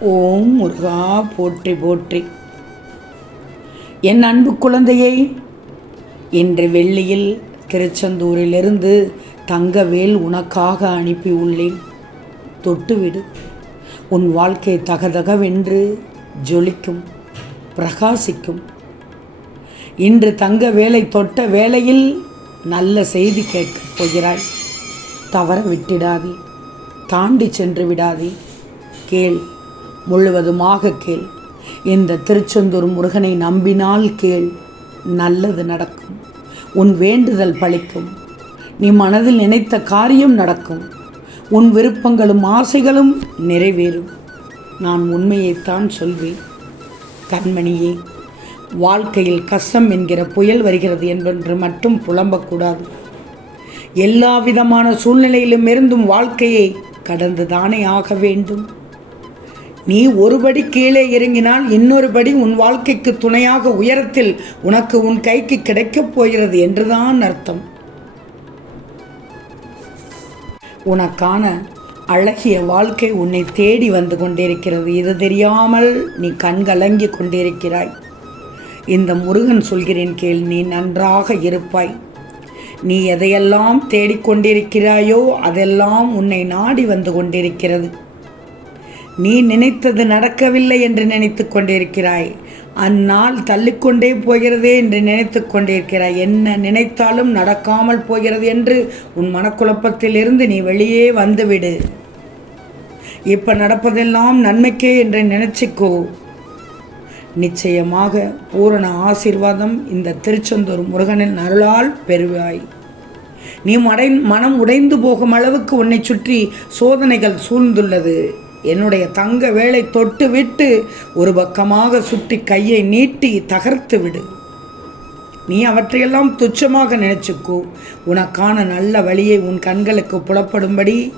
ஓம் முருகா போற்றி போற்றி. என் அன்பு குழந்தையை இன்று வெள்ளியில் திருச்செந்தூரிலிருந்து தங்கவேல் உனக்காக அனுப்பி உள்ளேன். தொட்டுவிடு. உன் வாழ்க்கை தகதகவென்று ஜொலிக்கும் பிரகாசிக்கும். இன்று தங்க வேலை தொட்ட வேளையில் நல்ல செய்தி கேட்கப் போகிறாய். தவற விட்டிடாதே. தாண்டி சென்று விடாதே. கேள் முழுவதுமாக கேள். இந்த திருச்செந்தூர் முருகனை நம்பினால் கேள். நல்லது நடக்கும். உன் வேண்டுதல் பழிக்கும். நீ மனதில் நினைத்த காரியம் நடக்கும். உன் விருப்பங்களும் ஆசைகளும் நிறைவேறும். நான் உண்மையைத்தான் சொல்வேன். கண்மணியே வாழ்க்கையில் கஷ்டம் என்கிற புயல் வருகிறது என்பென்று மட்டும் புலம்பக்கூடாது. எல்லா விதமான சூழ்நிலையிலும் இருந்தும் வாழ்க்கையை கடந்து தானே ஆக வேண்டும். நீ ஒருபடி கீழே இறங்கினால் இன்னொரு படி உன் வாழ்க்கைக்கு துணையாக உயரத்தில் உனக்கு உன் கைக்கு கிடைக்கப் போகிறது என்றுதான் அர்த்தம். உனக்கான அழகிய வாழ்க்கை உன்னை தேடி வந்து கொண்டிருக்கிறது. இது தெரியாமல் நீ கண்கலங்கி கொண்டிருக்கிறாய். இந்த முருகன் சொல்கிறேன் கேள் நீ நன்றாக இருப்பாய். நீ எதையெல்லாம் தேடிக்கொண்டிருக்கிறாயோ அதெல்லாம் உன்னை நாடி வந்து கொண்டிருக்கிறது. நீ நினைத்தது நடக்கவில்லை என்று நினைத்து கொண்டிருக்கிறாய். அந்நாள் தள்ளிக்கொண்டே போகிறதே என்று நினைத்து கொண்டிருக்கிறாய். என்ன நினைத்தாலும் நடக்காமல் போகிறது என்று உன் மனக்குழப்பத்திலிருந்து நீ வெளியே வந்துவிடு. இப்போ நடப்பதெல்லாம் நன்மைக்கே என்று நினைச்சிக்கோ. நிச்சயமாக பூரண ஆசீர்வாதம் இந்த திருச்செந்தூர் முருகனின் அருளால் பெறுவாய். நீ மடை மனம் உடைந்து போகும் அளவுக்கு உன்னை சுற்றி சோதனைகள் சூழ்ந்துள்ளது. என்னுடைய தங்க வேலை தொட்டு விட்டு ஒரு பக்கமாக சுற்றி கையை நீட்டி தகர்த்து விடு. நீ அவற்றையெல்லாம் துச்சமாக நினைச்சுக்கோ. உனக்கான நல்ல வழியை உன் கண்களுக்கு புலப்படும்படி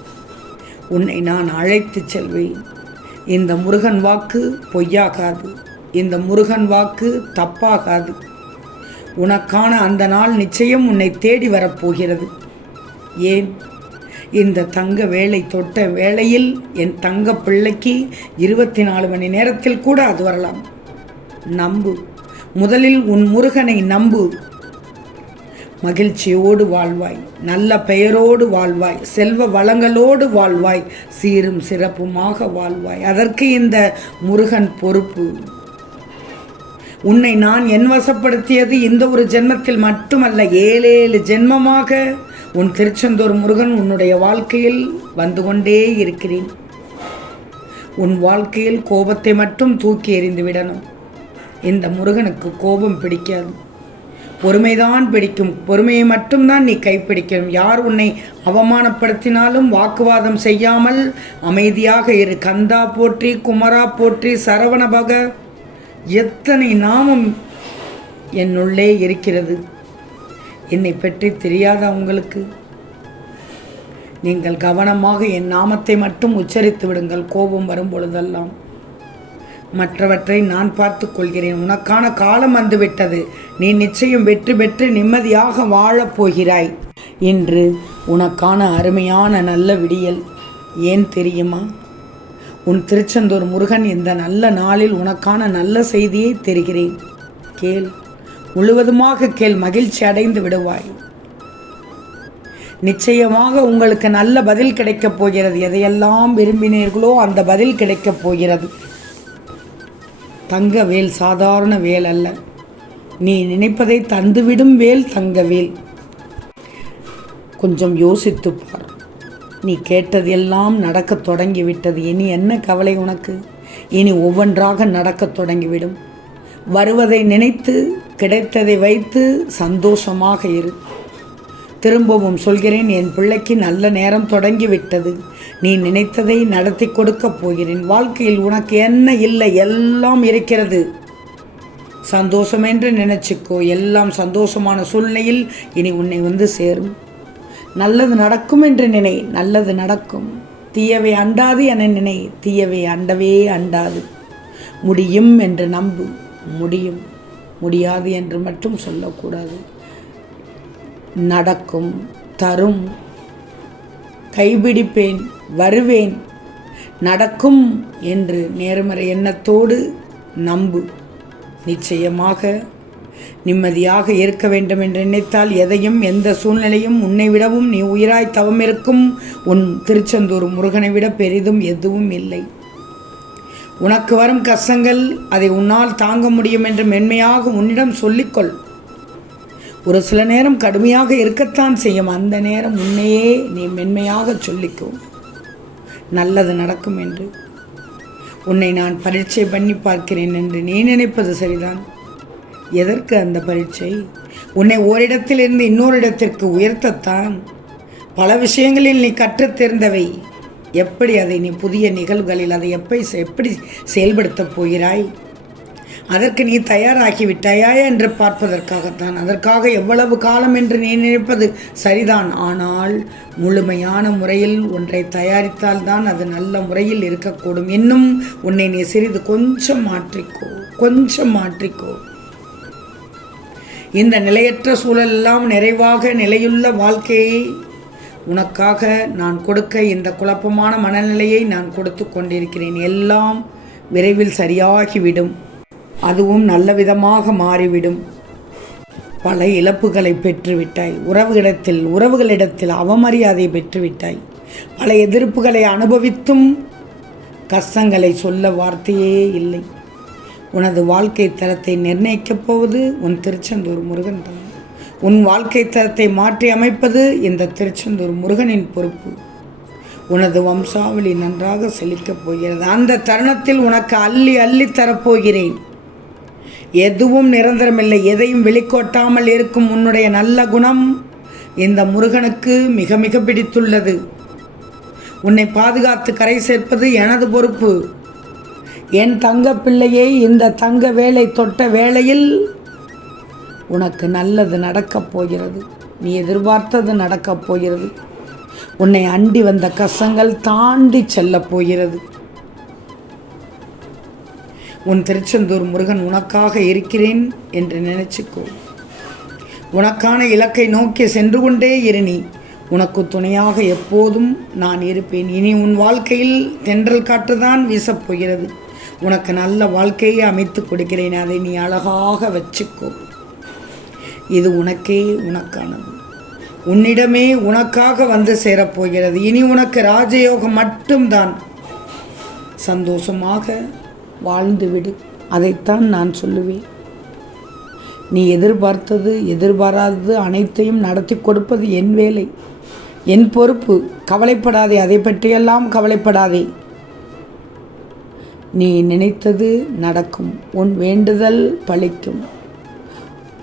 உன்னை நான் அழைத்து செல்வேன். இந்த முருகன் வாக்கு பொய்யாகாது. இந்த முருகன் வாக்கு தப்பாகாது. உனக்கான அந்த நாள் நிச்சயம் உன்னை தேடி வரப்போகிறது. ஏன்? இந்த தங்க வேலை தொட்ட வேளையில் என் தங்க பிள்ளைக்கு இருபத்தி நாலு மணி நேரத்தில் கூட அது வரலாம். நம்பு. முதலில் உன் முருகனை நம்பு. மகிழ்ச்சியோடு வாழ்வாய். நல்ல பெயரோடு வாழ்வாய். செல்வ வளங்களோடு வாழ்வாய். சீரும் சிறப்புமாக வாழ்வாய். அதற்கு இந்த முருகன் பொறுப்பு. உன்னை நான் என் வசப்படுத்தியது இந்த ஒரு ஜென்மத்தில் மட்டுமல்ல ஏழேழு ஜென்மமாக உன் திருச்செந்தூர் முருகன் உன்னுடைய வாழ்க்கையில் வந்து கொண்டே இருக்கிறேன். உன் வாழ்க்கையில் கோபத்தை மட்டும் தூக்கி எறிந்து விடணும். இந்த முருகனுக்கு கோபம் பிடிக்காது. பொறுமைதான் பிடிக்கும். பொறுமையை மட்டும்தான் நீ கைப்பிடிக்கணும். யார் உன்னை அவமானப்படுத்தினாலும் வாக்குவாதம் செய்யாமல் அமைதியாக இரு. கந்தா போற்றி குமரா போற்றி சரவணபக எத்தனை நாமம் என்னுள்ளே இருக்கிறது. என்னை பற்றி தெரியாத உங்களுக்கு? நீங்கள் கவனமாக என் நாமத்தை மட்டும் உச்சரித்து விடுங்கள் கோபம் வரும் பொழுதெல்லாம். மற்றவற்றை நான் பார்த்து கொள்கிறேன். உனக்கான காலம் வந்துவிட்டது. நீ நிச்சயம் வெற்றி பெற்று நிம்மதியாக வாழப் போகிறாய். இன்று உனக்கான அருமையான நல்ல விடியல். ஏன் தெரியுமா? உன் திருச்செந்தூர் முருகன் இந்த நல்ல நாளில் உனக்கான நல்ல செய்தியை தெரிகிறேன். கேள். முழுவதுமாக கேள் மகிழ்ச்சி அடைந்து விடுவாய். நிச்சயமாக உங்களுக்கு நல்ல பதில் கிடைக்கப் போகிறது. எதையெல்லாம் விரும்பினீர்களோ அந்த பதில் கிடைக்கப் போகிறது. தங்க வேல் சாதாரண வேல் அல்ல. நீ நினைப்பதை தந்துவிடும் வேல் தங்க வேல். கொஞ்சம் யோசித்துப்பார் நீ நீ கேட்டதெல்லாம் நடக்கத் தொடங்கிவிட்டது. இனி என்ன கவலை உனக்கு? இனி ஒவ்வொன்றாக நடக்கத் தொடங்கிவிடும். வருவதை நினைத்து கிடைத்ததை வைத்து சந்தோஷமாக இரு. திரும்பவும் சொல்கிறேன் என் பிள்ளைக்கு நல்ல நேரம் தொடங்கிவிட்டது. நீ நினைத்ததை நடத்தி கொடுக்கப் போகிறேன். வாழ்க்கையில் உனக்கு என்ன இல்லை? எல்லாம் இருக்கிறது. சந்தோஷம் என்று நினைச்சுக்கோ. எல்லாம் சந்தோஷமான சூழ்நிலையில் இனி உன்னை வந்து சேரும். நல்லது நடக்கும் என்று நினை. நல்லது நடக்கும். தீயவை அண்டாது என நினை. தீயவை அண்டவே அண்டாது. முடியும் என்று நம்பு. முடியும். முடியாது என்று மட்டும் சொல்லக்கூடாது. நடக்கும் தரும். கைபிடிப்பேன் வருவேன். நடக்கும் என்று நேர்மறை எண்ணத்தோடு நம்பு. நிச்சயமாக நிம்மதியாக இருக்க வேண்டும் என்று நினைத்தால் எதையும் எந்த சூழ்நிலையும் உன்னை விடவும் நீ உயிராய் தவம் இருக்கும் உன் திருச்செந்தூர் முருகனை விட பெரிதும் எதுவும் இல்லை. உனக்கு வரும் கஷ்டங்கள் அதை உன்னால் தாங்க முடியும் என்று மென்மையாக உன்னிடம் சொல்லிக்கொள். ஒரு சில நேரம் கடுமையாக இருக்கத்தான் செய்யும். அந்த நேரம் உன்னையே நீ மென்மையாக சொல்லிக்கும் நல்லது நடக்கும் என்று. உன்னை நான் பரீட்சை பண்ணி பார்க்கிறேன் என்று நீ நினைப்பது சரிதான். எதற்கு அந்த பரீட்சை? உன்னை ஓரிடத்திலிருந்து இன்னொரு இடத்திற்கு உயர்த்தத்தான். பல விஷயங்களில் நீ கற்றுத் தேர்ந்தவை. எப்படி அதை நீ புதிய நிகழ்வுகளில் அதை எப்படி எப்படி செயல்படுத்தப் போகிறாய்? அதற்கு நீ தயாராகிவிட்டாயா என்று பார்ப்பதற்காகத்தான். அதற்காக எவ்வளவு காலம் என்று நீ நினைப்பது சரிதான். ஆனால் முழுமையான முறையில் ஒன்றை தயாரித்தால் தான் அது நல்ல முறையில் இருக்கக்கூடும். இன்னும் உன்னை நீ சிறிது கொஞ்சம் மாற்றிக்கோ கொஞ்சம் மாற்றிக்கோ. இந்த நிலையற்ற சூழலெல்லாம் நிறைவாக நிலையுள்ள வாழ்க்கையை உனக்காக நான் கொடுக்க இந்த குழப்பமான மனநிலையை நான் கொடுத்து கொண்டிருக்கிறேன். எல்லாம் விரைவில் சரியாகிவிடும். அதுவும் நல்ல விதமாக மாறிவிடும். பல இழப்புகளை பெற்றுவிட்டாய். உறவுகளிடத்தில் உறவுகளிடத்தில் அவமரியாதை பெற்றுவிட்டாய். பல எதிர்ப்புகளை அனுபவித்தும் கஷ்டங்களை சொல்ல வார்த்தையே இல்லை. உனது வாழ்க்கை தரத்தை நிர்ணயிக்கப் போவது உன் திருச்செந்தூர் முருகன் தான். உன் வாழ்க்கை தரத்தை மாற்றி அமைப்பது இந்த திருச்செந்தூர் முருகனின் பொறுப்பு. உனது வம்சாவளி நன்றாக செழிக்கப் போகிறது. அந்த தருணத்தில் உனக்கு அள்ளி அள்ளி தரப்போகிறேன். எதுவும் நிரந்தரமில்லை. எதையும் வெளிக்கொட்டாமல் இருக்கும் உன்னுடைய நல்ல குணம் இந்த முருகனுக்கு மிக மிக பிடித்துள்ளது. உன்னை பாதுகாத்து கரை சேர்ப்பது எனது பொறுப்பு. என் தங்க பிள்ளையை இந்த தங்க வேலை தொட்ட வேளையில் உனக்கு நல்லது நடக்கப் போகிறது. நீ எதிர்பார்த்தது நடக்கப் போகிறது. உன்னை அண்டி வந்த கசங்கள் தாண்டி செல்லப் போகிறது. உன் திருச்செந்தூர் முருகன் உனக்காக இருக்கிறேன் என்று நினைச்சுக்கோ. உனக்கான இலக்கை நோக்கி சென்று கொண்டே இரு நீ. உனக்கு துணையாக எப்போதும் நான் இருப்பேன். இனி உன் வாழ்க்கையில் தென்றல் காற்றுதான் வீசப்போகிறது உனக்கு நல்ல வாழ்க்கையை அமைத்து கொடுக்கிறேன். அதை நீ அழகாக வச்சுக்கோ. இது உனக்கே உனக்கானது. உன்னிடமே உனக்காக வந்து சேரப்போகிறது. இனி உனக்கு ராஜயோகம் மட்டும்தான். சந்தோஷமாக வாழ்ந்துவிடு. அதைத்தான் நான் சொல்லுவேன். நீ எதிர்பார்த்தது எதிர்பாராதது அனைத்தையும் நடத்தி கொடுப்பது என் வேலை. என் பொறுப்பு. கவலைப்படாதே. அதை பற்றியெல்லாம் கவலைப்படாதே. நீ நினைத்தது நடக்கும். உன் வேண்டுதல் பழிக்கும்.